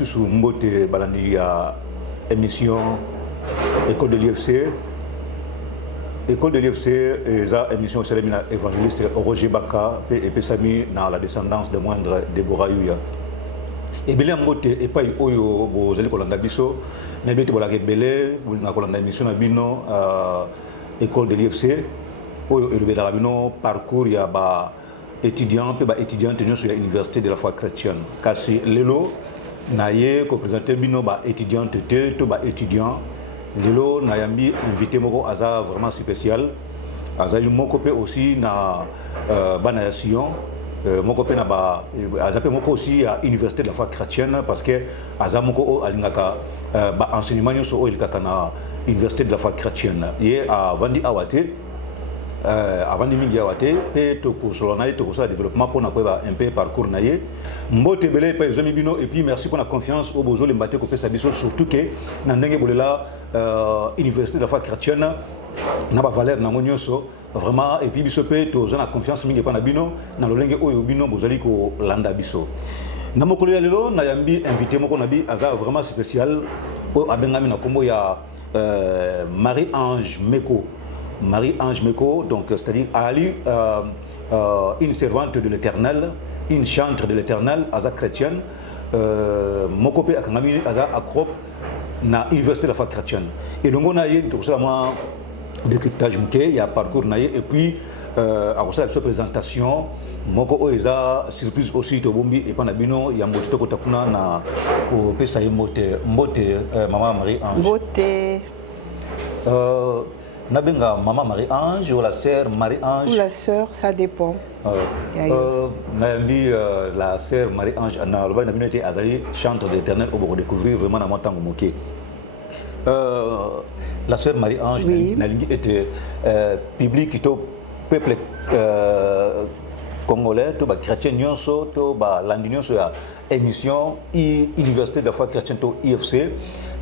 lisusu mbote balandi ya émission école de l'IFC. École de l'IFC est une émission célèbre évangéliste Roger Baka et Pesami dans la descendance de moindre Deborah Yuya. Et bien mbote et pas oyo bozali kolanda biso na bete bolaka belé na kolanda émission na bino école de l'IFC oyo elobelaka bino parcours ya ba étudiant pe ba étudiante nyonso ya université de la foi chrétienne kasi lelo na ye ko présenter bino ba étudiante te to ba étudiant lelo na yambi invité moko aza vraiment spécial azali moko pe aussi na bana ya Sion moko pe na ba aza pe moko aussi à université de la foi chrétienne parce que aza moko alingaka ba enseignement nyonso o ilikaka na université de la foi chrétienne ye avandi awate avant de mingi awate pe to ko solona to ko sa développement pour na ko ba un peu parcours na ye mbote belé pa zomi bino et puis merci pour la confiance au bozo le mbate ko pesa biso surtout que na ndenge bolela université de la foi chrétienne na ba valeur na ngonyoso vraiment et puis biso pe to zona confiance mingi pa na bino na lolenge oyo bino bozali ko landa biso na mokolo ya lelo na yambi invité moko na bi aza vraiment spécial o abengami na kombo ya Marie-Ange Meko. Marie-Ange Meko, donc c'est-à-dire Ali, une servante de l'Éternel, une chantre de l'Éternel, aza chrétienne, Mokope Akangami aza akrop na université de la foi chrétienne. Et donc on a eu tout ça moi décryptage muké, il y a parcours naïe et puis à cause de sa présentation, Moko oeza surprise aussi to bombi et panabino ya mbotito kotakuna na ko pesa yemote mbote maman Marie-Ange. Mbote. Nabenga maman Marie-Ange ou la sœur Marie-Ange? Ou la sœur, ça dépend. Nabi la sœur Marie-Ange, Nabino était Azali, chantre de l'Éternel, pour découvrir vraiment dans mon temps moqué. La sœur Marie-Ange, oui. Était public qui peuple congolais, tout chrétien nyonso, tout landinyo sur émission Université de la foi chrétienne to IFC.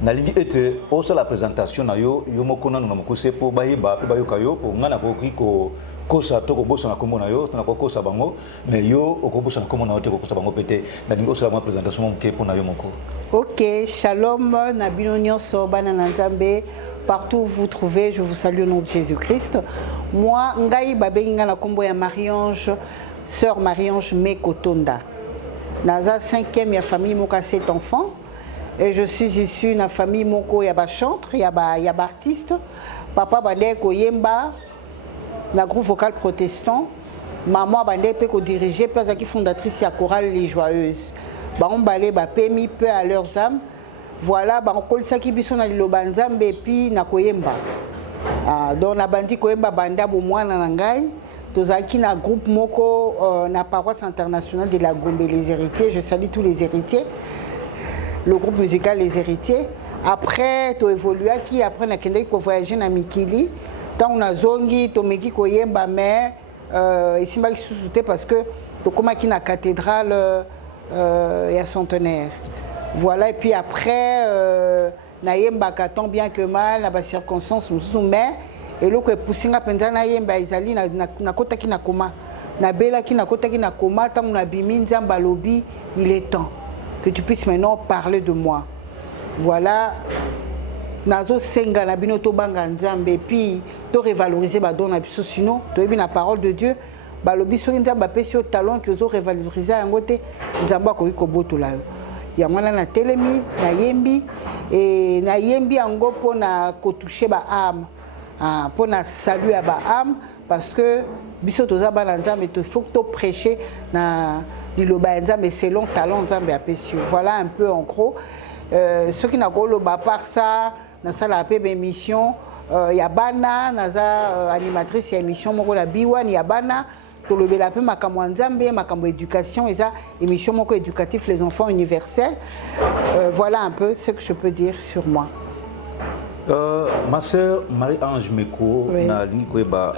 Nalingi était aussi la présentation na yo mokona na mokuse po bayiba pe bayoka yo po ngana ko kiko kosa to ko bosa na kombo na yo to na ko kosa bango mais yo okobosa na kombo na yo te ko kosa bango pété nalingi aussi la présentation moké po na yo moko. OK, shalom na bino nyonso bana na Nzambe. Partout où vous trouvez, je vous salue au nom de Jésus-Christ. Moi, ngai babenga na kombo ya Marie-Ange, sœur Marie-Ange Mekotonda. Naza 5e ya famille moka 7 enfants. Et je suis issue de la famille moko ya ba chantre, ya ba artiste. Papa bande ko yemba na groupe vocal protestant. Maman bande pe ko diriger pe qui fondatrice ya chorale Les Joyeuses. Ba on balé ba pemi peu à leurs âmes. Voilà ba on kolisa ki biso na liloba Nzambe et puis na ko yemba. Donc na bandi ko yemba banda bo mwana na ngai. Tozaki na groupe moko na paroisse internationale de la Gombe les héritiers. Je salue tous les héritiers. Le groupe musical Les Héritiers. Après, tu évolué qui après na kende ko voyager na Mikili. Tant on a zongi, to meki ko yemba mais ici m'a sous-souté parce que to koma ki na cathédrale ya centenaire. Voilà et puis après na yemba ka tant bien que mal na ba circonstances mususu mais et loko epusinga penza na yemba izali na kota ki na koma. Na bela ki na kota ki na koma tant na bimi Nzamba lobi il est temps que tu puisses maintenant parler de moi. Voilà. Nazo senga na bino to banga Nzambe puis to revaloriser ba don na biso sinon to yebi na parole de Dieu ba lobi so Nzamba pesi au talent que zo revaloriser yango te Nzamba ko botola yo. Ya mwana na telemi na yembi et na yembi yango pona ko toucher ba âme. Pona saluer ba âme parce que biso toza ba Nzambe to faut to prêcher na mais selon talent Nzambe apesio. Voilà un peu en gros. Ce qui n'a pas part ça, dans ça la émission, Yabana, naza animatrice émission moko la Biwan Yabana, to le bela pe makambo Nzambe, makambo éducation et ça émission moko éducatif les enfants universels. Voilà un peu ce que je peux dire sur moi. Ma sœur Marie-Ange Meko, oui. Na Lingweba,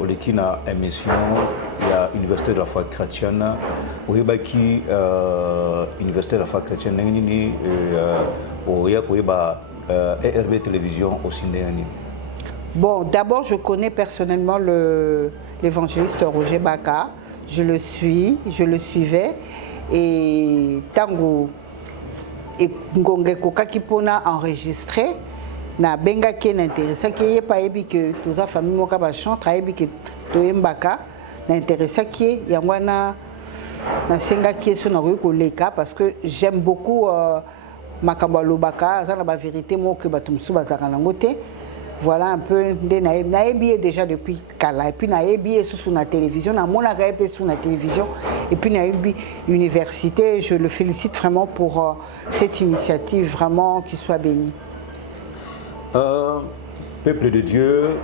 Olekina émission, il y a Université de la foi chrétienne, Oebaki, Université de la foi chrétienne, Nini, Oeba, ERB Télévision au Sindéani. Bon, d'abord, je connais personnellement l'évangéliste Roger Baka. Je le suivais. Et Tango, et ngonge kokaki pona enregistré na benga qui n'intéressa qui est pas ébi que tous la famille moka ba chante ébi que toyembaka n'intéressa qui yangwana na senga qui est sur na koleka parce que j'aime beaucoup makambo lobaka ça na ba vérité mo que batumsu bazaka nango te. Voilà un peu de naebi déjà depuis kala et puis naebi sur la télévision na mona gaebi sur la télévision et puis naebi université. Je le félicite vraiment pour cette initiative, vraiment qu'il soit béni. Peuple de Dieu,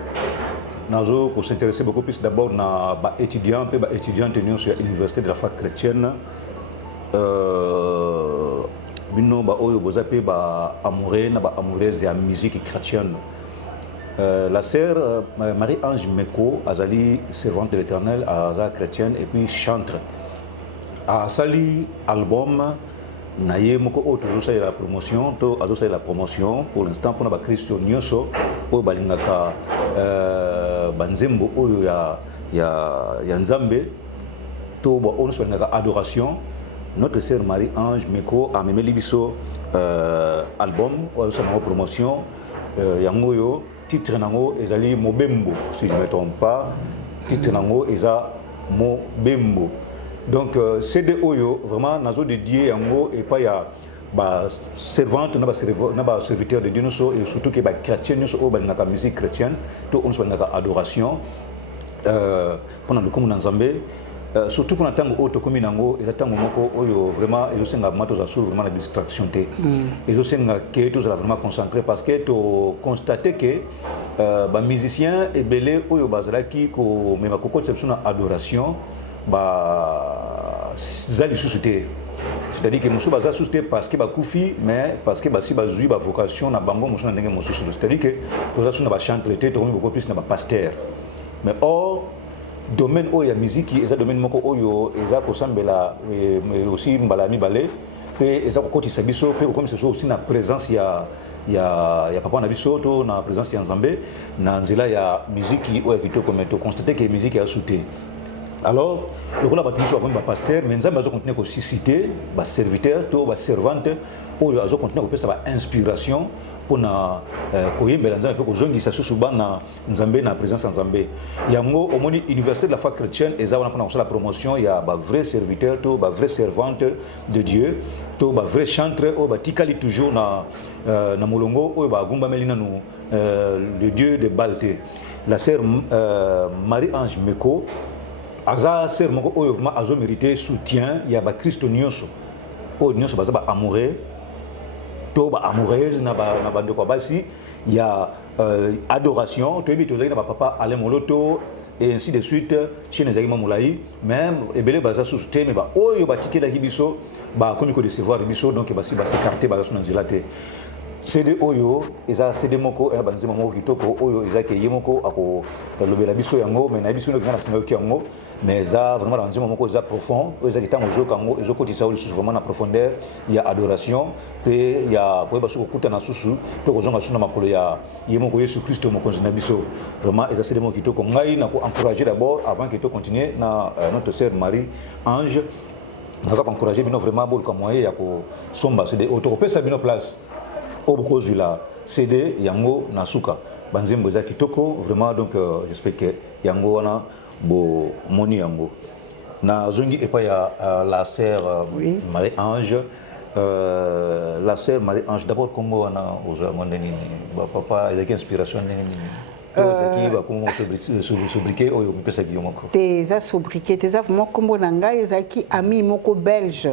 nazo pour s'intéresser beaucoup plus d'abord na ba étudiant pe ba étudiante tenus sur l'université de la foi chrétienne. Bino ba oyo bozape ba amoureux na ba amoureuse ya musique chrétienne. La sœur Marie-Ange Meko, Azali, servante de l'Éternel, Aza chrétienne et puis chantre. A Sali album, Naye Moko Oto, la promotion, To Azosa la promotion, pour l'instant, pour notre Christo Nyoso, pour Balingaka Banzembo, Oyo ya Nzambe, To Ono Solenga Adoration. Notre sœur Marie-Ange Meko a même Libiso album, Azosa la promotion, Yangoyo. Titre nango ezali Mobembo, si je ne me trompe pas. Titre nango eza Mobembo. Donc CD Oyo vraiment nazo dédié yango et pas ya ba servante na ba serviteur de Dieu et surtout que ba chrétien nous ba na musique chrétienne to on soit na adoration pendant le comme Nzambe. Surtout pour l'entendre autre comme nango et l'attendre moko oyo vraiment et aussi mato za sur vraiment la distraction té et aussi que tous vraiment concentré parce que to constater que ba musicien et belé oyo bazala ki ko même ko conception adoration ba zali susute c'est-à-dire que musu baza susute parce que ba kufi mais parce que ba si ba zui ba vocation na bango musu na ndenge musu c'est-à-dire que to za suna ba chanter té to beaucoup plus na ba pasteur mais or domaine où il y a musique et ça domaine moko oyo et ça kosambela mais aussi mbala mi balé et ça ko tisa biso pe comme c'est aussi na présence ya papa na biso to na présence ya Nzambe na nzela ya musique ou evito comme to constater que musique a sauté. Alors le rôle ba tiso comme ba pasteur mais Nzambe azo continuer ko citer ba serviteur to ba servante oyo azo continuer ko pesa ba inspiration pour na koyembela Nzambe pe ko zongisa susu bana Nzambe na présence Nzambe yango omoni université de la foi chrétienne et ça on a pour la promotion il y a ba vrai serviteur to ba vrai servante de Dieu to ba vrai chanteur o ba tikali toujours na molongo o ba gumba melina no le Dieu de Balte la sœur Marie-Ange Meko aza sœur moko oyo vraiment azo mérité soutien il y a ba Christo nyonso o nyonso ba amoureux to ba amoureuse na ba ndeko basi il y a adoration to ebi to zaki na ba papa Alain Moloto et ainsi de suite chez Nezaki Mamulaï même ebele baza sous thème ba oyo ba tikela biso ba komi ko recevoir biso donc ba si ba s'écarter ba sous nzela te CD oyo eza CD moko e banzema moko kitoko oyo ezaki yemoko ako lobela biso yango mais na biso no kana sinoki yango mais ça vraiment dans un moment ça profond ils ont été au Congo ils ont côté vraiment en profondeur il y a adoration et il y a pour parce que kuta na susu to kozonga suna makolo ya yemo ko Yesu Christ mo konzina biso vraiment ils essaient de mo kitoko ngai na ko encourager d'abord avant que to continuer na notre sœur Marie Ange nous avons encouragé bino vraiment bon comme moyen ya ko somba c'est des autopesa bino place au cause la CD yango nasuka banzembo za kitoko vraiment donc j'espère que yango wana bo moni yango na zongi et pas ya la sœur Marie-Ange la sœur Marie-Ange d'abord comment on a aux mondeni papa il y a inspiration qui va comment se briquer ou on peut s'habiller moko tes sobriquet tes vraiment comme nanga ezaki ami moko belge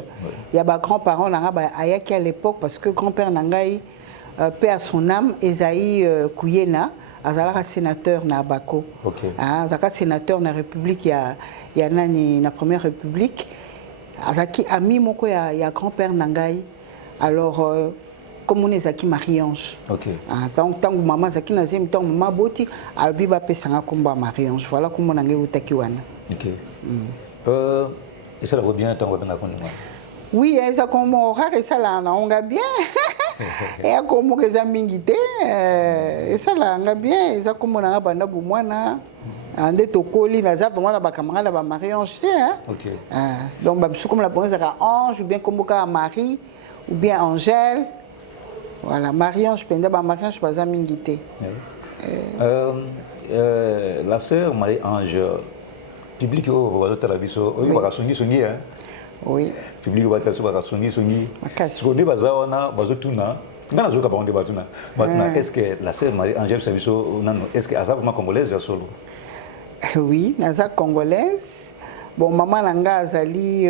il y a ba grands-parents nanga ba ayaki à l'époque parce que grand-père nangai paix à son âme Esaïe Kouyena azalaka sénateur na Bako. Azalaka sénateur na République ya nani na première République. Azaki ami moko ya grand-père nangai. Alors comme on ezaki Marie-Ange. Donc tangu maman zaki na zemi tangu maman boti abi ba pesanga komba Marie-Ange. Voilà comment nangai utaki wana. Et ça va bien tangu na konima. Oui, ça comme rare et ça là on ga bien. Et comme que ça mingité et ça là on ga bien, ça comme on a banda bomwana ande tokoli na za vraiment la ba camarade ba Marie-Ange hein. Donc ba comme la bonne ça Ange ou bien comme ka Marie ou bien Angèle. Voilà, Marie-Ange Penda, Marie-Ange Baza Mingité. La sœur Marie-Ange, public au Talabiso, oui, oui. Public au Talabiso, est-ce que la sœur Marie-Ange est-ce qu'elle est vraiment congolaise solo? Oui, Naza congolaise. Bon, maman nanga azali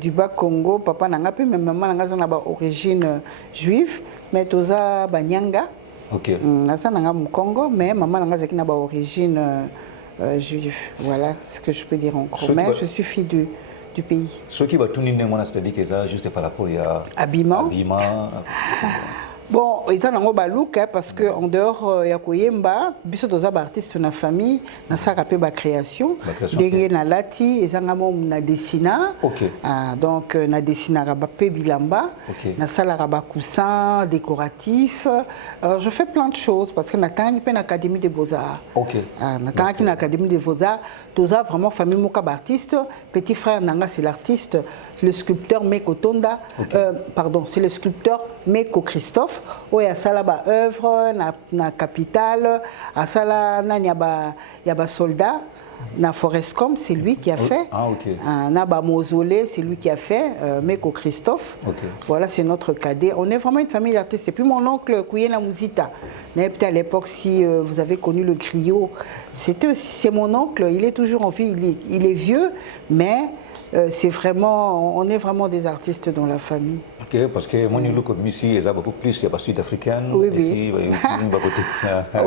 du bas Congo, papa nanga pe, mais maman nanga zana ba origine juive, mais toza banyanga. Ok. Naza nanga mu Congo, mais maman nanga zaki na ba origine juive. Voilà ce que je peux dire encore. Mais je suis fille du pays. Ce qui va tout nier, c'est-à-dire que ça juste par rapport à habillement. Bon, ils ont un look parce que en dehors ya koyemba, biso toza ba artiste na famille, na saka pe ba création, dengue na lati, ezanga mom na dessina. OK. Donc na dessina ba pe bilamba, na sala ba coussin décoratif. Je fais plein de choses parce que na kani pe na académie des beaux-arts. OK. Na kani na académie des beaux-arts, toza vraiment famille moka ba artiste, petit frère nanga c'est l'artiste, le sculpteur Meko Tonda, pardon, c'est le sculpteur Meko Christophe. Oui, à sala ba œuvre na capitale, à sala nani ya ba soldat na Forestcom, c'est lui qui a fait. Ah, OK. Na ba mausolée, c'est lui qui a fait. Meko Christophe. Okay. Voilà, c'est notre cadet. On est vraiment une famille d'artistes. Et puis mon oncle Kouyena Mouzita, peut-être à l'époque si vous avez connu le griot, c'est mon oncle. Il est toujours en vie. Il est vieux, mais c'est vraiment, on est vraiment des artistes dans la famille. Ok, parce que mon niveau comme ici, il y a beaucoup plus, il y a pas sud-africaine. Oui, oui.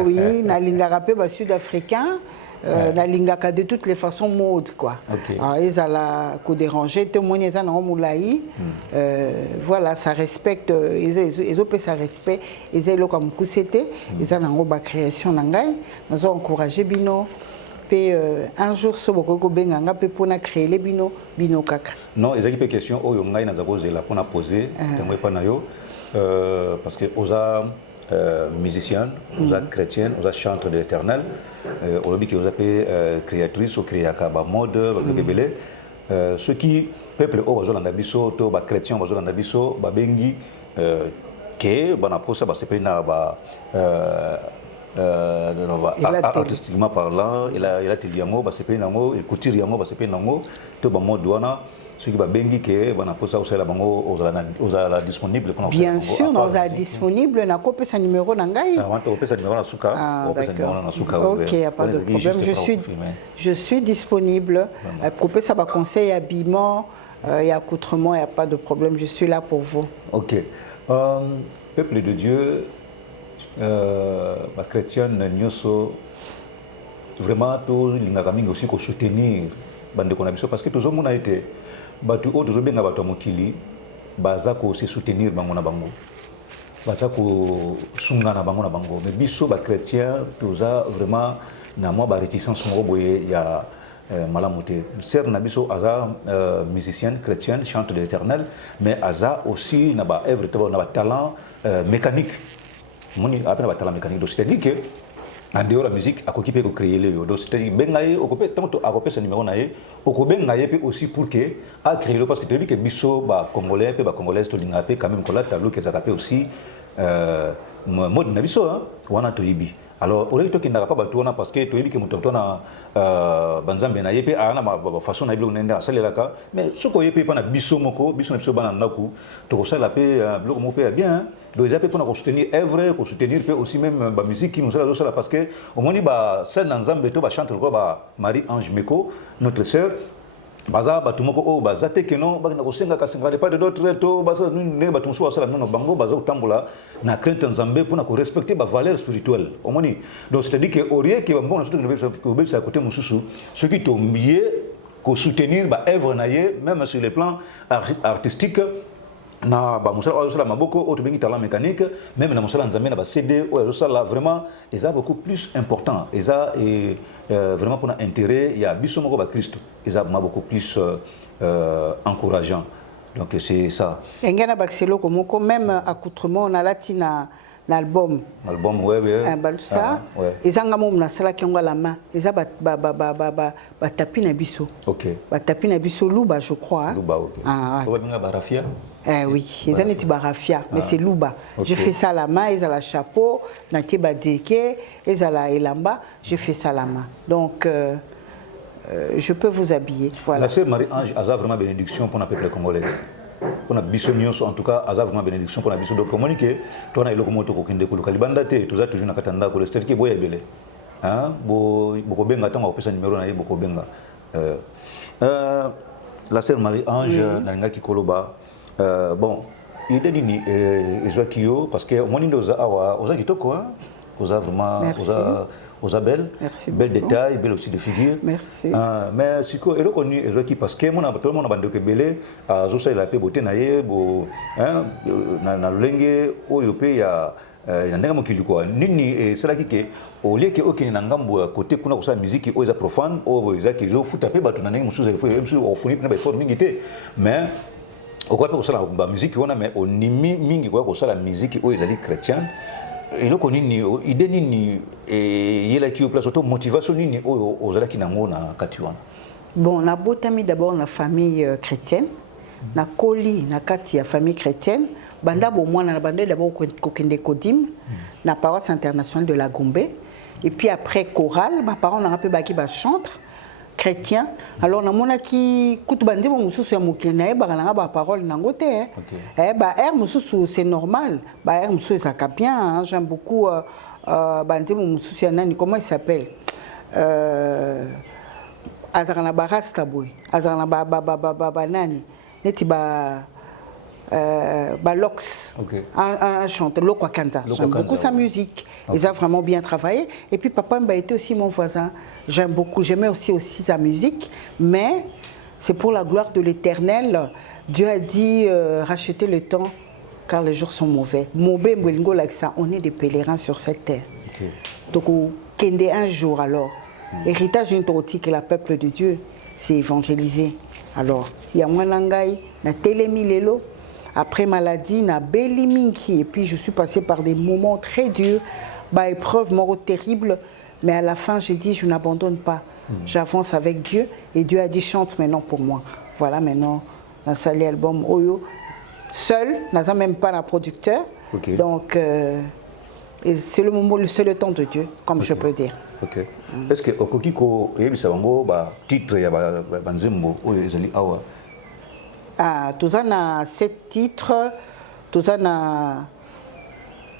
Oui, na linga rappé sud-africain, na linga de toutes les façons mode quoi. Ils allaient ko déranger, témoigner ils allaient moulaï. Voilà, ça respecte, ils ont ça respect, ils allaient comme coussete, ils allaient en bas création nangai, nous ont encouragé bino. Un jour, ce que benga pe pour créer les bino kaka. Non, ils ont une question au yongai na zaboze la pour poser, témoin pas na yo, parce que osa musicienne, osa chrétienne, osa chanteur de l'Éternel, on dit que osa pe créatrice ou créaka ba mode, ba belé, ce qui peuple au bazo na biso to ba chrétien bazo na biso ba bengi que bana posa ba sepe na ba artistiquement parlant, il a teliamo, bah c'est pas nango, il couture yango, bah c'est pas nango, tout bah mode douana, ce qui va bengi que bah na posa aussi la bango, aux la disponible pour. Bien sûr, nous a disponible, na copie sa numéro nangai. Ah, on peut sa numéro na suka. Ah, d'accord. Ok, y a pas de problème. Je suis disponible. Copie ça va conseil habillement, et accoutrement, y a pas de problème. Je suis là pour vous. Ok. Peuple de Dieu. La chrétienne nyoso vraiment tout l'ingamingi aussi qu'on soutenir bande qu'on a besoin parce que tout le monde a été battu au deux benga bato mokili baza ko aussi soutenir bango na bango baza ko sunga na bango mais biso ba chrétien toza vraiment na moi ba réticence mo boye ya malamuté ser na biso aza musicienne chrétienne chante de l'Éternel mais aza aussi na ba œuvre na ba talent mécanique. Moni après la talent mécanique donc c'est-à-dire que en dehors de la musique à côté peut créer les donc c'est-à-dire bengaye au côté tant à côté ce numéro naé au côté bengaye peut aussi pour que à créer parce que tu dis que biso ba congolais peut ba congolais to linga peut quand même qu'on a tableau que ça peut aussi mode na biso hein wana to yibi alors on est qui n'a pas batona parce que to yibi que mutonto na banzambe na yepe ana ma façon na bilo nenda salelaka mais ce ko yepe pas na biso moko biso na biso bana naku to ça la paix bloc mo paix bien. Donc ils appellent pour soutenir œuvre, pour soutenir aussi même la musique qui nous a donné parce que au moment où scène ensemble to ba chante le Marie-Ange Meko notre sœur baza batumoko o baza te que non ba na kosenga kasenga pas de d'autres to baza ne batumso wasala non bango baza utambola na crainte nzambe pour na ko respecter ba valeur spirituelle au moment donc c'est-à-dire que aurie que bon surtout que à côté mususu ce qui to mieux ko soutenir ba œuvre naie même sur le plan artistique na ba musala osala maboko auto bengi talent mécanique même na musala nzambe na ba CD ou osala vraiment ils a beaucoup plus important ils a vraiment pour intérêt il y a biso moko ba Christ ils a beaucoup plus encourageant donc c'est ça engana baxelo komoko même accoutrement na latina l'album. Album, ouais, ouais. Ça, ils ont un sala qui ont la main. Ils ont tapis na biso. Ok. Tapis na biso Luba, je crois. Luba, ok. Ah, Barafia. Oui, ils ont été barafia, mais c'est Luba. J'ai fait ça à la main, ils ont la chapeau, nati badeke, ils ont la elamba, j'ai fait ça à la main. Donc, je peux vous habiller. Voilà. La sœur Marie-Ange a vraiment bénédiction pour le peuple congolais. Pour la biso en tout cas, a vraiment bénédiction pour la biso. Donc, communiquer, toi, on a eu le comoto pour qu'il découle. Kalibandate, tout ça, toujours na katanda pour le stade qui est boye belé. Hein, beaucoup benga, tant qu'on peut numéro na beaucoup benga. La sœur Marie-Ange, na qui koloba. Bon, il est dit Ezwakio parce que mon indosa awa osa kitoko hein, osa vraiment osa belle, bel détail, belle aussi de figure. Merci. Mais si quoi, elle est connue Ezwaki parce que mon tout le monde a bandé que belé, zosa il a fait beauté naie, bo hein, na lenge oyope ya ndanga mokili quoi. Nini et c'est là qui au lieu que aucun nangambo côté kuna kosa musique oza profane o ezaki zo futa pe batu na ndenge musuza il faut même si on fournit na ba effort mingité mais au quoi pour ça la musique on a mais on nimi mingi quoi pour ça la musique où ils allaient chrétiens et donc on ni idée ni et il a qui au place auto motivation ni aux ala qui nango na katiwana. Bon na botami d'abord la famille chrétienne na koli na kati ya famille chrétienne banda bo mwana na banda d'abord kokende kodim na paroisse internationale de la Gombe et puis après chorale ma parents na rappelé baki ba chantre chrétien alors na mona ki kutu bandi mo mususu ya mokena e bana ba parole nango te ba air mususu c'est normal ba air mususu ça cap bien hein, j'aime beaucoup bandi mo mususu ya nani comment il s'appelle azarana barasta boy azarana ba nani neti ba Lox, un chanteur, Lokwa Kanta. J'aime beaucoup sa musique. Ils ont vraiment bien travaillé. Et puis papa m'a été aussi mon voisin. J'aime beaucoup. J'aimais aussi sa musique. Mais c'est pour la gloire de l'Éternel. Dieu a dit racheter le temps car les jours sont mauvais. Mobé Mwelingo like ça. On est des pèlerins sur cette terre. Donc kende un jour alors. Héritage d'une tortille que le peuple de Dieu s'est évangélisé. Alors il y a Mwanangai, na Telemi Lelo. Après maladie, na Béliminki. Et puis je suis passée par des moments très durs, épreuves moraux terribles. Mais à la fin, j'ai dit, je n'abandonne pas. J'avance avec Dieu. Et Dieu a dit, chante maintenant pour moi. Voilà maintenant, dans sali album Oyo. Seul, n'a même pas un producteur. Donc, c'est le moment, c'est le temps de Dieu, comme je peux dire. Est-ce que Okokiko, il y a un titre, il y a un nzembo, awa. Ah, tous en 7 titres, tous en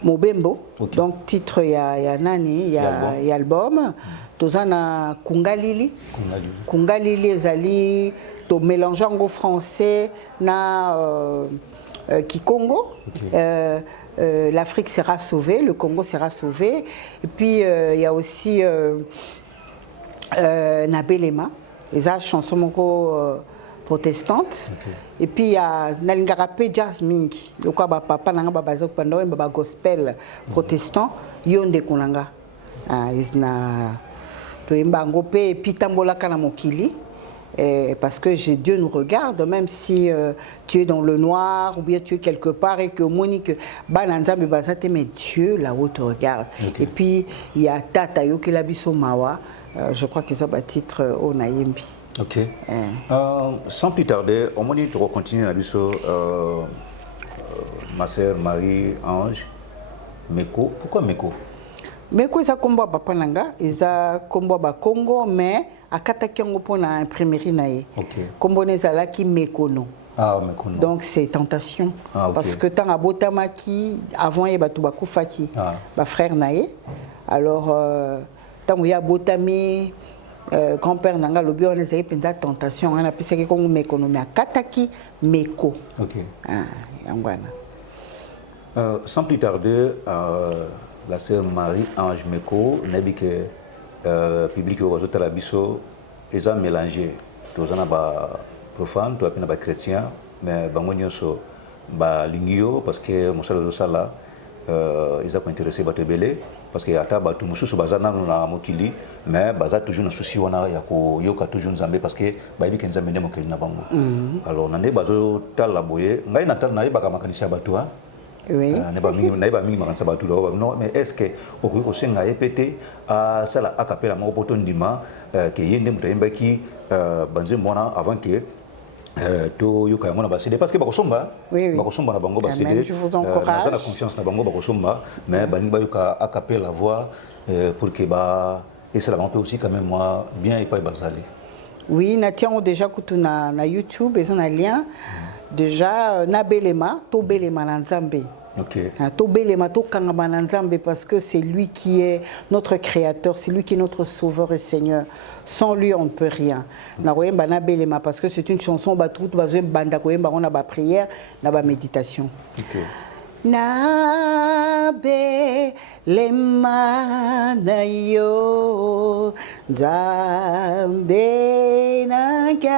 Mobembo, donc titre il y a Nani, il y a album, tous en Kungalili, Kungalili ezali, to mélangeant au français na Kikongo, l'Afrique sera sauvée, le Congo sera sauvé, et puis il y a aussi Nabelema, les chansons moko protestante et puis il y a Nalingarape Jasmine le quoi papa nanga babazok pendant baba gospel protestant yonde kunanga isna to imbango pe et puis tambola kana mokili parce que Dieu nous regarde même si tu es dans le noir ou bien tu es quelque part et que Monique bananzambe bazate mais Dieu là-haut te regarde et puis il y a Tata Yokela Biso Mawa je crois que ça va titre au Nayembi. Ok. Sans plus tarder, on m'a dit de continuer à biso ma sœur Marie-Ange Meko. Pourquoi Meko? Meko ils a combat papa nanga, ils a combat ba Congo mais à Katakiango pour na imprimerie nae. Combo nezala ki Meko no. Ah Meko no. Donc c'est tentation parce que tant abotamaki avant il y a batu bakufaki ba frère nae. Alors tant il y a botami grand-père nanga lobi on essayé pendant tentation on a pu c'est comme Meko mais Kataki Meko. Sans plus tarder la sœur Marie-Ange Meko n'a dit que public au réseau Talabiso ils ont mélangé tous en bas profane toi puis en bas chrétien mais bangonio so ba lingio parce que mon sala sala ils ont intéressé ba tebele parce que ata ba tout mususu bazana na mokili mais baza toujours na souci wana ya ko yoka toujours nzambe parce que ba bikenza nzambe ne mokili na bango alors nande bazo tala boye ngai na tala na yeba ka makanisi ya bato Oui. Non, mais est-ce que au Senga répété à ça a capé la mort pour ton dima qui est une des qui banze mona avant que to yuka mona baside parce que bakosomba bakosomba na bango baside je vous encourage na confiance na bango bakosomba mais bani ba yuka a capé la voix pour que ba et cela peut aussi quand même moi bien et pas bazali. Oui, natiango déjà kutuna na YouTube et on a lien déjà na belema to belema na nzambe. OK. To belema to kangama na nzambe parce que c'est lui qui est notre créateur, c'est lui qui est notre sauveur et Seigneur. Sans lui on ne peut rien. Na koyemba na belema parce que c'est une chanson ba tout bazo banda koyemba on a ba prière, na ba méditation. OK. Na belema na yo nzambe na gai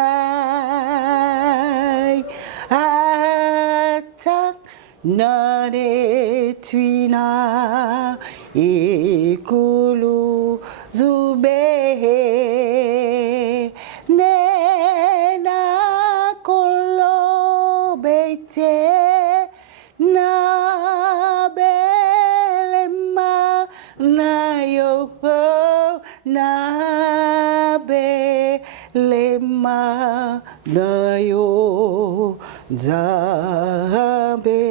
ata nare tuina ikulu zube nena kolobete na belema na yo na belema na yo nzambe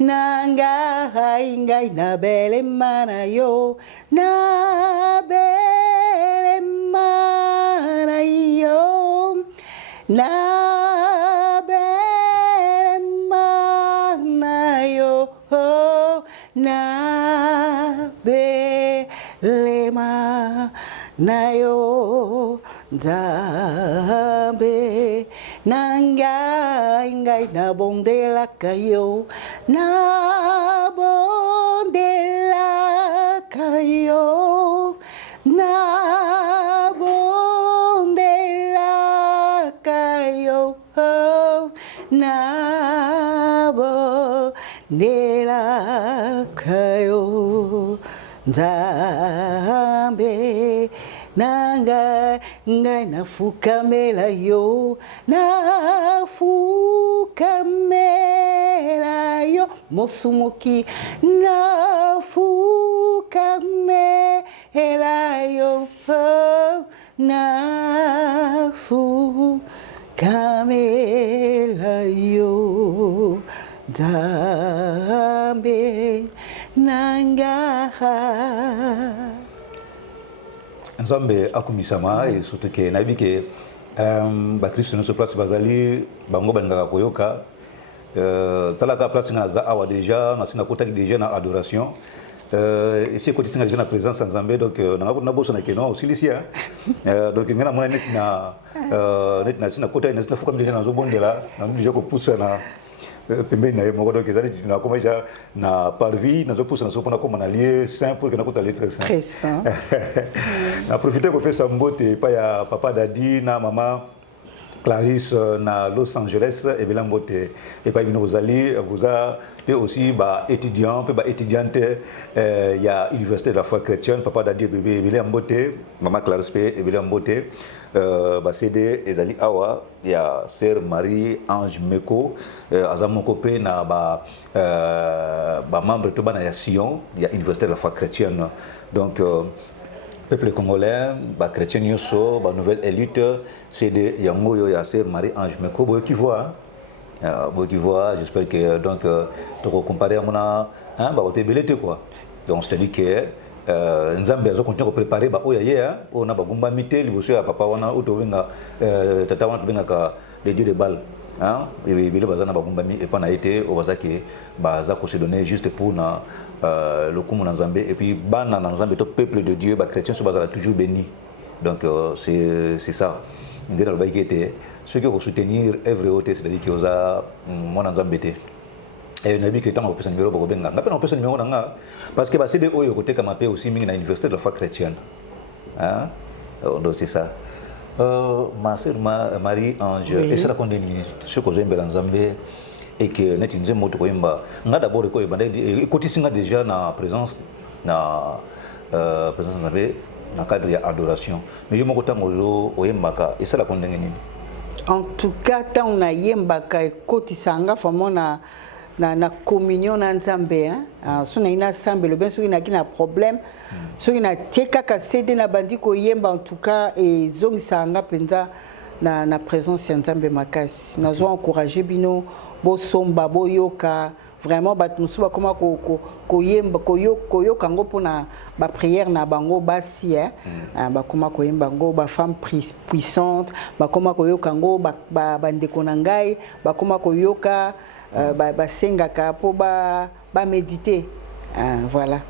nanga ingai na belema na yo na belema na yo na belema na yo na belema na yo nzambe nanga ingai na bondela kayo na bondela kayo na bondela kayo na bondela kayo nzambe nanga ngai nafukamela yo nafukamela yo mosumuki nafukamela yo nafukamela yo nzambe nanga Nzambe akumisama et surtout que nabi que ba Christ no se place bazali bango bangaka koyoka talaka place ngaza awa déjà na sina kotaki déjà na adoration ici côté singa déjà na présence Nzambe donc na boso na keno aussi ici donc ngana mona net na sina kotaki na sina fuka déjà na zobondela na déjà ko poussa na pembeni na ye moko donc ezali na koma ja na parvis na zopusa na sopona koma na lieu saint pour que na kota lieu très saint na profiter ko pesa mbote pa ya papa Dadi na mama Clarisse na Los Angeles et bien mbote et pas bino ozali vous et aussi ba étudiant pe ba étudiante ya université de la foi chrétienne papa Dadi bébé bien mbote mama Clarisse et bien mbote ba CD ezali awa ya sœur Marie Ange Meko azamoko pe na ba membre to bana ya Sion ya université de la foi chrétienne donc peuple congolais ba chrétien yoso ba nouvelle élite c'est de yango yo ya sœur Marie Ange Meko boy qui voit j'espère que donc to comparer à mona ba otebelete quoi donc c'est-à-dire que Nzambe azo continue ko préparer ba oya ye on a ba gumba mité liboso ya papa wana oto benga tata wana benga ka les dieux de Baal et bile bazana ba gumba mi et pas na été au bazaki baza ko se donner juste pour na le kumu na Nzambe et puis bana na Nzambe to peuple de Dieu ba chrétien so bazala toujours béni donc c'est ça ndela ba ikete ceux qui vont soutenir œuvre haute c'est-à-dire que oza mon Nzambe té et nabi que tant on peut se numéro boko benga ngapena on peut se numéro nga parce que ba CD oyo côté kama pe aussi mingi na université de la foi chrétienne donc c'est ça ma sœur Marie Ange et c'est la condamnée ce que j'aime bien Nzambe et que net nze moto ko yimba nga d'abord ko yimba et côté singa déjà na présence Nzambe na cadre ya adoration mais yo moko tango oyembaka et c'est la condamnée nini en tout cas tant on a yembaka koti sanga famona na communion na nzambe hein so na ina sambe le ben so ina kina problème so ina tieka ka céder na bandi ko yemba en tout cas et zongisa nga penza na présence ya nzambe makasi nazo encourager bino bo somba bo yoka vraiment batu musu bakoma ko yemba ko yoka ngo pona ba prière na bango basi bakoma ko yemba ngo ba femme puissante bakoma ko yoka ngo ba ndeko na ngai bakoma ko yoka basengaka po ba méditer voilà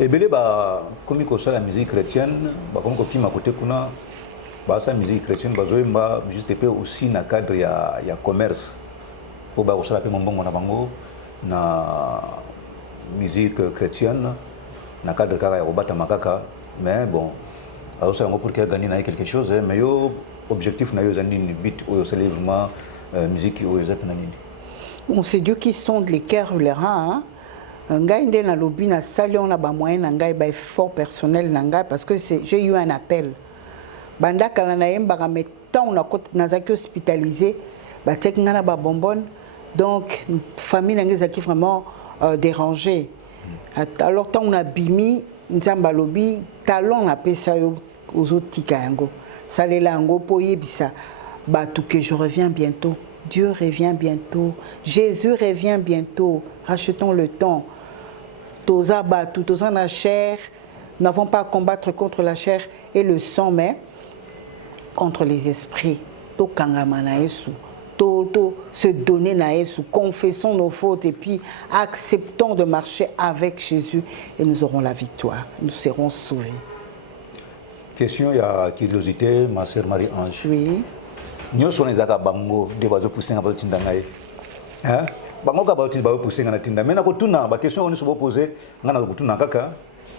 ebele ba komi ko sala musique chrétienne ba komi ko kima côté kuna ba sa musique chrétienne bazoyemba juste pe aussi na cadre ya commerce po ba ko sala pe mbongo na bango na musique chrétienne na cadre kaka ya kobata makaka mais bon azosala ngo pour que gagner na quelque chose mais yo objectif na yo za nini but oyo sala vraiment musique oyo za na nini. Bon, c'est Dieu qui sonde les cœurs et les reins. Ngai nde na lobi na sali on a ba moyen na ngai ba effort personnel na ngai parce que j'ai eu un appel. Bandaka na yemba ka mettons na côté na zaki hospitalisé ba tek ngana ba bonbonne donc famille na ngai zaki vraiment dérangé. Alors tant on a bimi nzamba lobi talon na pesa yo ozotika yango. Salela yango po yebisa ba tout que je reviens bientôt. Dieu revient bientôt. Jésus revient bientôt. Rachetons le temps. Toza batu, toza na chair. Nous n'avons pas à combattre contre la chair et le sang, mais contre les esprits. To kangama na Yesu. To se donner na Yesu. Confessons nos fautes et puis acceptons de marcher avec Jésus et nous aurons la victoire. Nous serons sauvés. Question, il y a curiosité, ma sœur Marie-Ange. Oui. Nous sommes les bango de bazo pousser à batinda ngai hein bango ka bazo pousser na tinda mais na ko tuna ba question on se poser ngana ko tuna kaka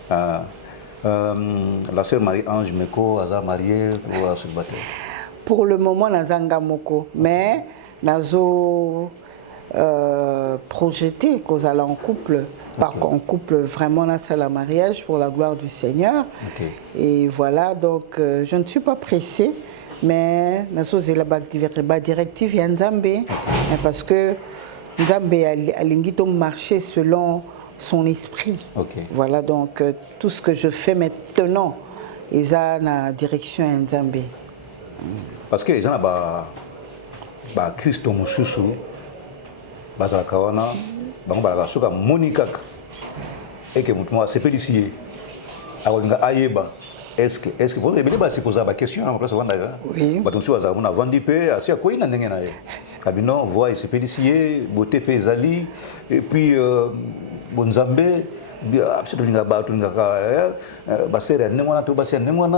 la sœur Marie-Ange Meko aza mariée ou célibataire. Pour le moment nazanga moko mais nazo projeté qu'on allait en couple en couple vraiment là c'est le mariage pour la gloire du Seigneur. Et voilà donc je ne suis pas pressée. Mais la directive est Nzambe parce que Nzambe a l'ingito marcher selon son esprit. Voilà donc tout ce que je fais maintenant est la direction Nzambe. Parce que les gens ba Christ mususu bazalaka wana bango balaka soka monika et que mutu mo sepelisier akolinga ayeba. Est-ce que vous avez se poser la question à la place de oui. Donc si vous avez vendu peu, assez à quoi il y a Kabino voit se pédicier, beauté paysannie et puis bonzambé, absolument batunga, basser ne moi tout basser ne moi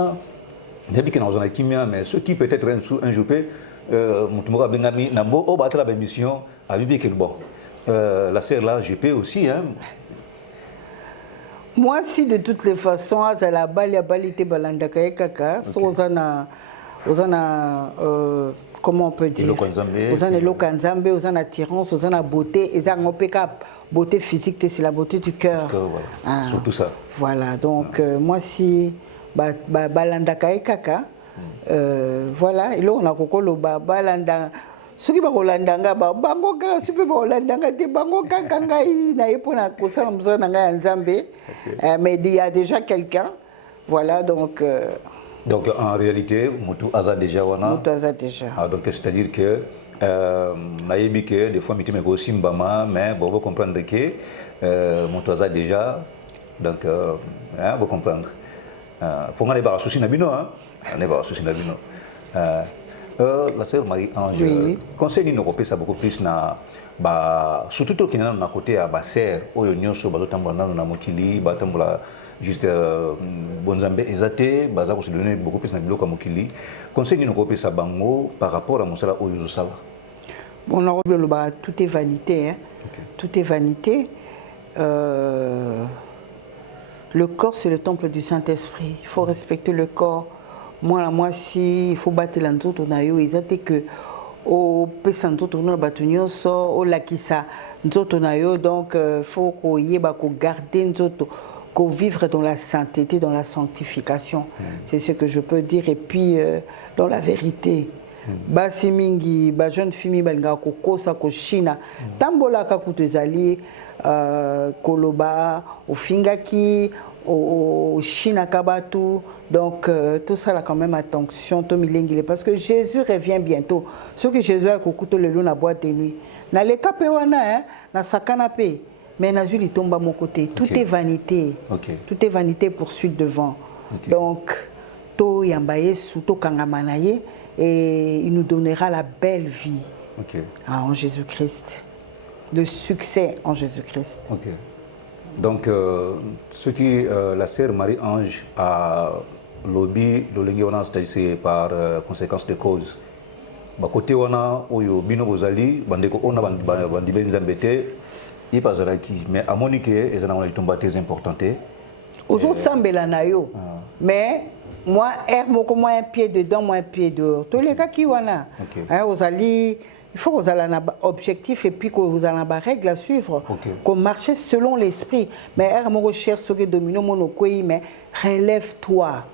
depuis que nous avons kimia mais ce qui peut-être un jour peut mutumura bengami nambo au battre la mission à vivre quel bon la sœur là je peux aussi hein. Moi, si de toutes les façons, à la balité balandaka et kaka, comment on peut dire, aux an lokanzambe, aux an attirance, aux an beauté, et en beauté physique, c'est la beauté du cœur. Surtout ça. Voilà, donc moi si balandaka et kaka, voilà, et là on a kokolo balanda. Ce qui va Rolandanga, bango ka super Rolandanga te bango ka kangai na epona kosala mzona nga nzambe mais il y a déjà quelqu'un voilà donc en réalité mutu aza déjà wana mutu aza déjà donc c'est-à-dire que nayebi que des fois mitime ko simbama mais bon vous comprendre que mutu aza déjà donc vous comprendre pour nga ne ba souci na bino hein ne ba souci na bino la sœur Marie-Ange, oui. Conseil nous repère ça beaucoup plus na surtout au Kenya na côté à sœur oyo nyonso bazotambula na mokili batambula juste bonzambe ezate baza ko se donner beaucoup plus na biloko mokili. Conseil nous repère ça bango par rapport à mosala oyo zosala. Bon tout est vanité hein. Tout est vanité. Le corps c'est le temple du Saint-Esprit. Il faut respecter le corps. Moi si il faut battre l'anzoto na yo ezate que au pesa nzoto na batu nyonso o lakisa nzoto na yo donc faut ko yeba ko garder nzoto ko vivre dans la sainteté dans la sanctification. C'est ce que je peux dire et puis dans la vérité basi mingi ba jeune fille balinga kokosa ko China tambola ka kutezali koloba ofingaki au China kabatu donc tout ça là quand même attention to milengile parce que Jésus revient bientôt ce que Jésus a kokuto le na boîte de nuit na le kapé wana na sakana pe mais na zuli tomba mon côté tout est vanité tout est vanité poursuite devant donc to yambaye suto kangamanaye et il nous donnera la belle vie en Jésus-Christ le succès en Jésus-Christ. Donc, ce qui la sœur Marie-Ange a lobby, c'est par conséquence de cause. Côté wana oyo bino bozali bandeko ona bandibeli nzambete ipazalaki mais à Monique ezana on tomba très importante. Ozo sambela na yo. Mais moi moi un pied dedans, moi un pied dehors. Tous les cas qui wana. Ozali il faut que vous ayez un objectif et puis que vous ayez une règle à suivre. Qu'on marche selon l'esprit. Mais mon recherche ce que domino monokoi mais relève-toi.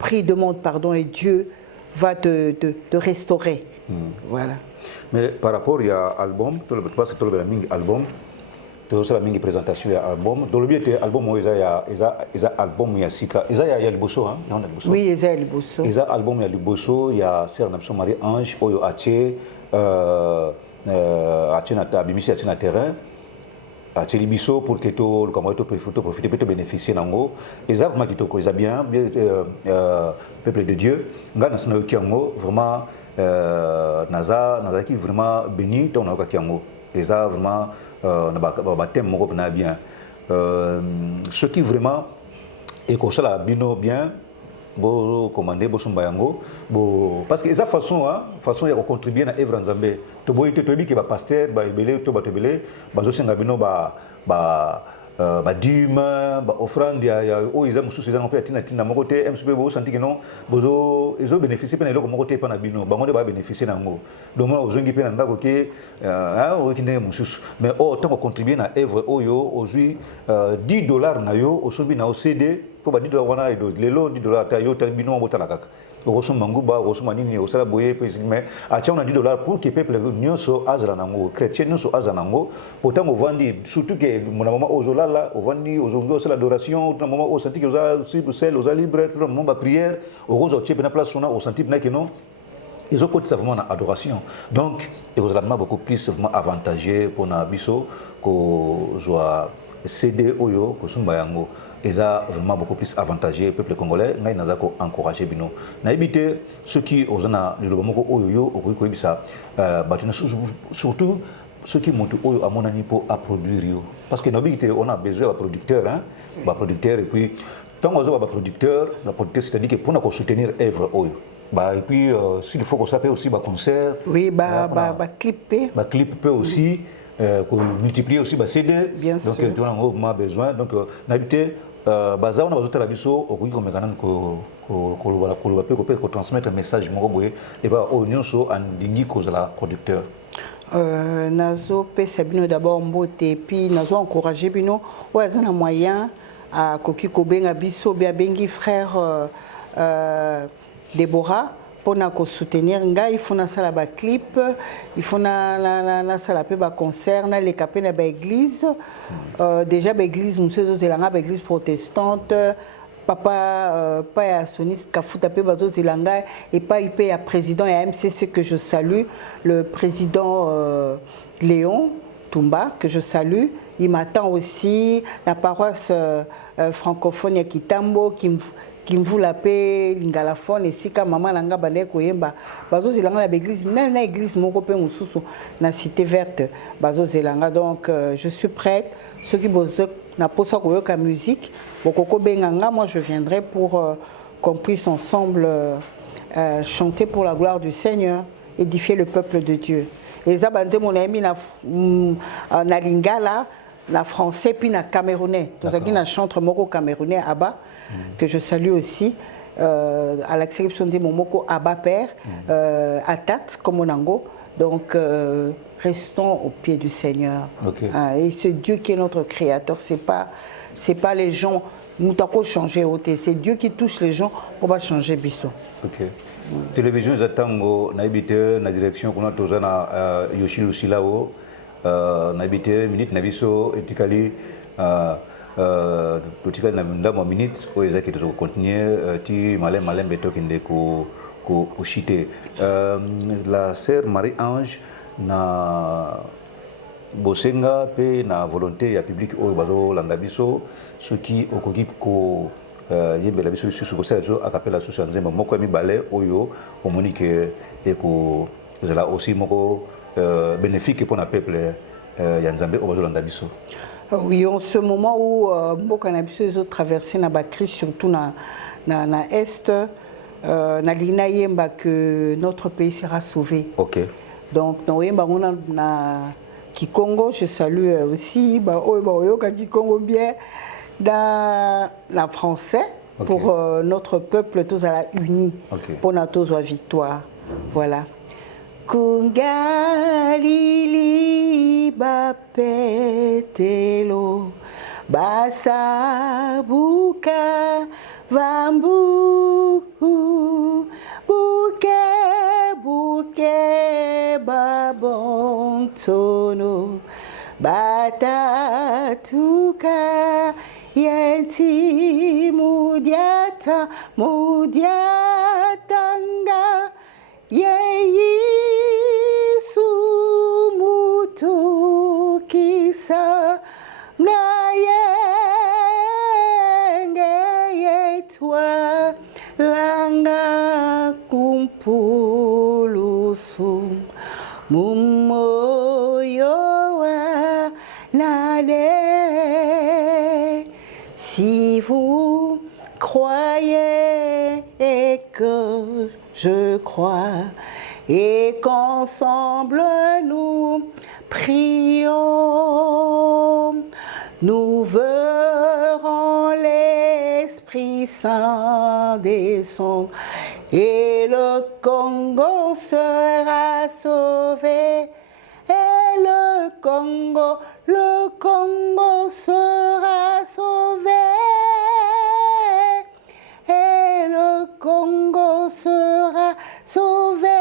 Prie, demande pardon et Dieu va te restaurer. Voilà. Mais par rapport à l'album, tu passes tout le album, tu as aussi la présentation à l'album. Dans le biais de l'album, il y a album, il y a Sika. Il y a le Bosso, hein? Oui, il y a le Bosso. Il y a l'album, il y a le Bosso, il y a Sœur Marie-Ange, Oyo Ache. Abimisi na terrain ateli biso pour que to le camarade profiter peut bénéficier nango exactement kitoko ça bien peuple de Dieu ngana sina yokiango vraiment naza qui vraiment béni ton na kiango ça vraiment na ba thème moko na bien ce qui vraiment et comme ça la bino bien bo commander bo sumbayango bo parce que eza façon ya contribuer na œuvre nzambe to boyite to bi ke ba pasteur ba ebele to ba tebele ba zo senga bino ba dîme ba offrande ya o eza mususu eza ngopé tina tina moko te MSP bo senti que non bozo ezo bénéficier pe na eloko moko te pa na bino bango nde ba bénéficier nango donc moi ozongi pe na ndako ke o kinde mususu mais tant contribuer na œuvre oyo ozui $10 na yo osobi na CD pour ba $10 wana edo lelo $10 ta yo ta bino botala kaka okoso manguba okoso manini osala boye pe mais atia on a $10 pour que peuple nyonso azala nango chrétien nyonso azala nango autant vandi surtout que mon maman ozolala ovandi ozongo osala adoration tout moment au senti que oza sel oza libre tout moment ba prière okozo tie na place on senti na que non ils ont côté vraiment adoration donc et vous allez beaucoup plus vraiment avantagé pour na biso ko joa CD oyo ko sumba yango et ça vraiment beaucoup plus avantagé peuple congolais ngai naza ko encourager bino na éviter ceux qui ozana le lobamoko oyo ko bisa batuna surtout ceux qui montent oyo à mon ani pour à produire parce que on a besoin de producteurs hein ba producteurs et puis tant on a ba producteur c'est-à-dire que pour nous soutenir œuvre oyo bah et puis s'il faut qu'on s'appelle aussi ba concert oui ba clip aussi pour multiplier aussi ba CD bien donc sûr. tu on a besoin donc n'habiter baza on a besoin de la biso okoki ko mekana ko transmettre un message moko boye et ba nyonso andingi ko la producteur nazo pesa bino d'abord mbote puis nazo encourager bino oza na moyen à koki ko benga biso bien bengi frère Déborah pour na ko soutenir nga il faut na sala ba clip il faut na sala pe ba concert na les capé na ba église déjà ba église musezo zelanga ba église protestante papa pas ya soniste kafuta pe bazo zelanga et pas IP ya président ya MCC que je salue le président Léon Tumba que je salue il m'attend aussi la paroisse francophone ya Kitambo qui me voulait l'appeler l'ingalaphone et si comme maman langa balé koyemba bazo zelanga la église même la église moko pe mususu na cité verte bazo zelanga donc je suis prête ceux qui bossent na posa koyoka musique bokoko benganga moi je viendrai pour qu'on puisse ensemble chanter pour la gloire du Seigneur édifier le peuple de Dieu et ça bande mon ami na lingala na français puis na camerounais tout ça qui na chantre moko camerounais Abba que je salue aussi à l'exception de mon moko Abba Père Atat comme Onango donc restons au pied du Seigneur et c'est Dieu qui est notre créateur c'est pas C'est pas les gens, nous t'avons changé, c'est Dieu qui touche les gens pour pas changer biso. Ok. Télévision Zatango, n'habite na direction qu'on a tous na Yoshiro Silao, n'habite minute nabiso etikali totika na ndamo minute pour les qui doivent continuer ti malem beto kinde ko chité. La sœur Marie-Ange na bosenga pe na volonté ya public oyo bazo landa biso soki okoki ko yembela biso lisusu kosala zo akapela susu nzembo moko ya mibale oyo omoni ke eko zela aussi moko bénéfique pour le peuple ya Nzambe oyo bazo landa biso. Oui, en ce moment où mboka na biso ezo traverser na ba crise surtout na est na lina yemba que notre pays sera sauvé. OK. Donc na yemba ngona na Kikongo, je salue aussi Kikongo bien dans la français. Okay. Pour notre peuple tous à la unis. Okay. Pour notre victoire. Voilà. Kungalili bapetelo basabuka vambu buke babontono batatuka yenti mudiatanga yeyisu mutukisa ngayengeyetwa langa kumpulusu mumoyo wa nade. Si vous croyez et que je crois et qu'ensemble nous prions, nous verrons l'Esprit Saint descendre et le Congo sera sauvé. Et le Congo sera sauvé. Et le Congo sera sauvé.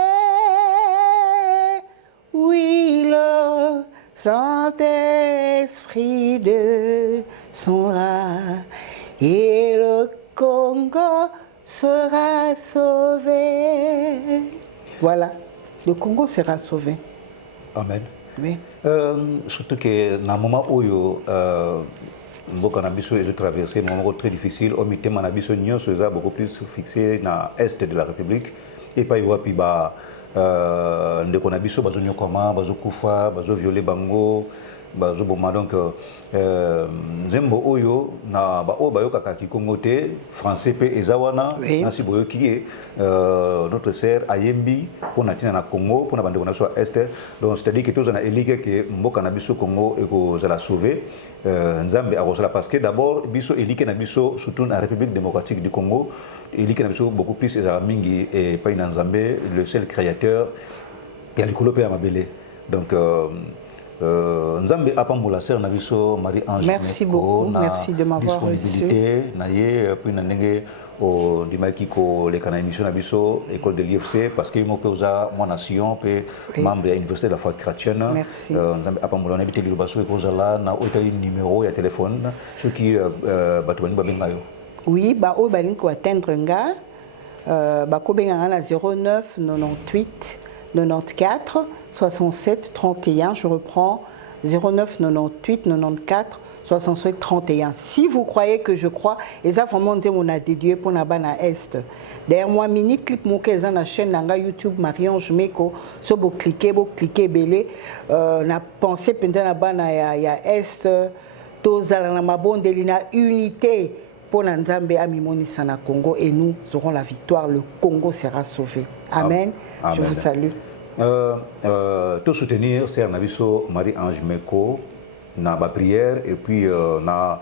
Oui, le Saint-Esprit descendra et le Congo sera sauvé. Voilà, le Congo sera sauvé. Amen. Oui. Surtout que dans le moment où mboka na biso est traversé un moment très difficile, au mitema na biso nyonso eza beaucoup plus fixé na est de la République et pas iwapi ba ndeko na biso bazo nyokoma bazo kufa bazo violer bango bazo boma donc nzembo oyo na ba oyo bayokaka Kikongo te français pe ezawana nasi boyoki notre sœur ayembi pona tina na Congo pona bandeko na so est donc c'est-à-dire que tous na elike que mboka na biso Congo eko za la sauver nzambe akozala parce que d'abord biso elike na biso surtout na République démocratique du Congo elike na biso beaucoup plus ezala mingi et pas na Nzambe le seul créateur ya likolo pe ya mabele donc Nzambe apambola sœur na biso Marie-Ange. Merci beaucoup, merci de m'avoir disponibilité na ye puis na ndenge o dimaki ko le kana émission na biso école de l'IFC parce que mo peuza moi nation pe membre ya université de la foi chrétienne. Nzambe apambola na biteli baso ko zala na hôtel numéro ya téléphone ceux qui batubani babenga yo. Oui, ba o balingi ko atteindre nga ba ko benga na 09 98 94 67 31, je reprends 09 98 94 67 31. Si vous croyez que je crois, et ça vraiment on a dédié pour la bana est. Derrière moi mini clip mon dans la chaîne nanga YouTube Marie-Ange Meko, so vous cliquez belé na pensé pendant la bana ya est tozala na mabonde lina unité pour Nzambe amimoni sana Congo et nous aurons la victoire, le Congo sera sauvé. Amen. Amen. Je vous salue. Tout soutenir Sœur Nabiso Marie-Ange Meko na ba prière et puis na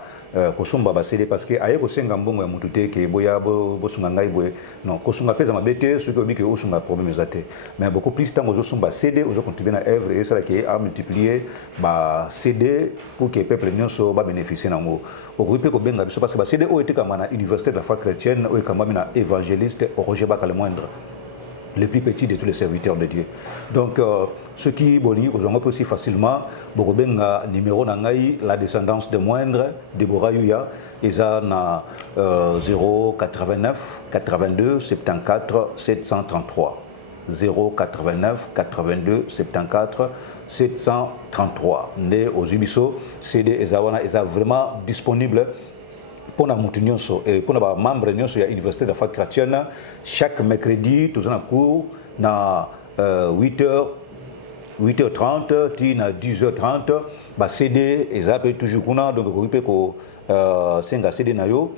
kosomba ba CD parce que aye kosenga mbongo ya mutu te ke boya bosunga ngai boye non kosunga pesa mabete ce qui obi ke osunga problème ezate mais beaucoup plus tant ozo somba CD ozo contribuer na œuvre et ça qui a multiplier ba CD pour que peuple nyonso ba bénéficier nango okoki ko benga biso parce que ba CD o était comme na université de la foi chrétienne o comme na évangéliste Roger Baka le moindre, le plus petit de tous les serviteurs de Dieu. Donc, ce qui boni aussi facilement, Bokobenga numéro nangai, la descendance de moindre, Deborah Yuya, Eza na 089 82 74 733. 089 82 74 733. Né aux Ubiso, CD Ezawana, Eza vraiment disponible pour les et pour les membres de l'Université de la foi chrétienne. Chaque mercredi, tous en cours, na 8h30, à 10h30, bah CD, et ça peut toujours kuna, donc vous pouvez que CD na yo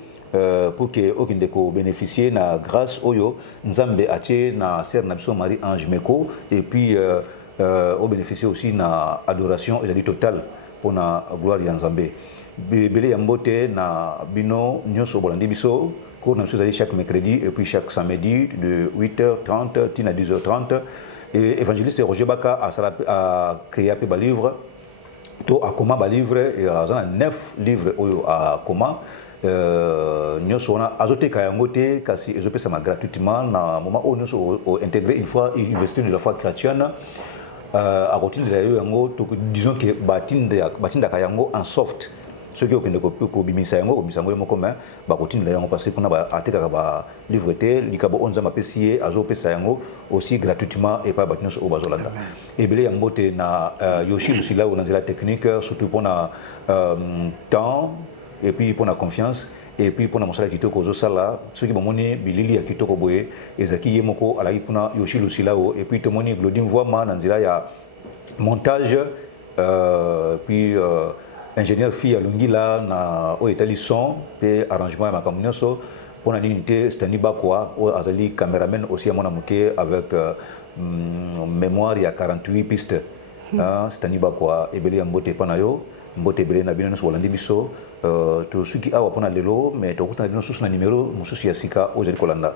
pour que aucun de bénéficier na grâce oyo nzambe atie na sœur Nabso Marie Ange Meko et puis au bénéficier aussi na adoration et totale pour la gloire de Nzambe. Belé Yambote na bino nyonso bolandi biso cours na chaque mercredi et puis chaque samedi de 8h30 à 10h30 et évangéliste Roger Baka a créé un livre to a comment livre et a 9 livres à comment nyonso na azote kayangote kasi ezopesa ma gratuitement na moment où nous intégrer une fois université de la foi chrétienne à côté de yango disons que batinda kayango en soft. Ceux qui ont été bimisa yango bisango mo commun ba kotinda yango parce que kuna ba ateka ba livreté likabo onza mapesier azo pesa yango aussi gratuitement et pas batnos au bazolanda et belé yambote na Yoshi Lusila ou na technique surtout pour na temps et puis pour la confiance et puis pour la mosala kitoko zo sala ceux qui bomoni bilili ya kitoko boye ezaki yemoko alaki kuna Yoshi Lusila et puis to moni Glodine Voima na nzila ya montage puis ingénieur fille à Lungila na o etali son et arrangement à makamunyoso pour la unité Stani Bakwa ou azali caméraman aussi à mon amoké avec mémoire il y a 48 pistes Stani Bakwa et belé mbote panayo mbote belé na bino so landi biso to suki awa pona lelo mais to kutana bino sous na numéro mususu ya sika ozali kolanda.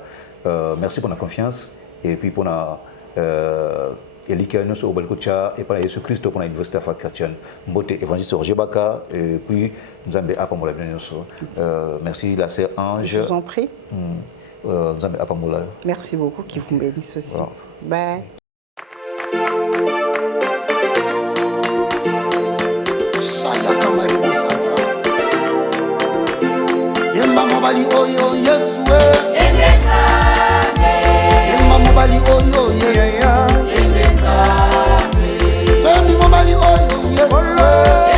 Merci pour la confiance et puis pour la Elika nous au Balkocha et par Jésus Christ pour l'université de la chrétienne. Mbote évangéliste Roger Baka et puis Nzambe Apamola merci la sœur Ange. Je vous en prie. Nzambe Apamola. Merci beaucoup qui vous bénisse aussi. Voilà. Bye. Yemba mobali oyo Yesu Yemba mobali oyo yeah. Mobali oyo Yesu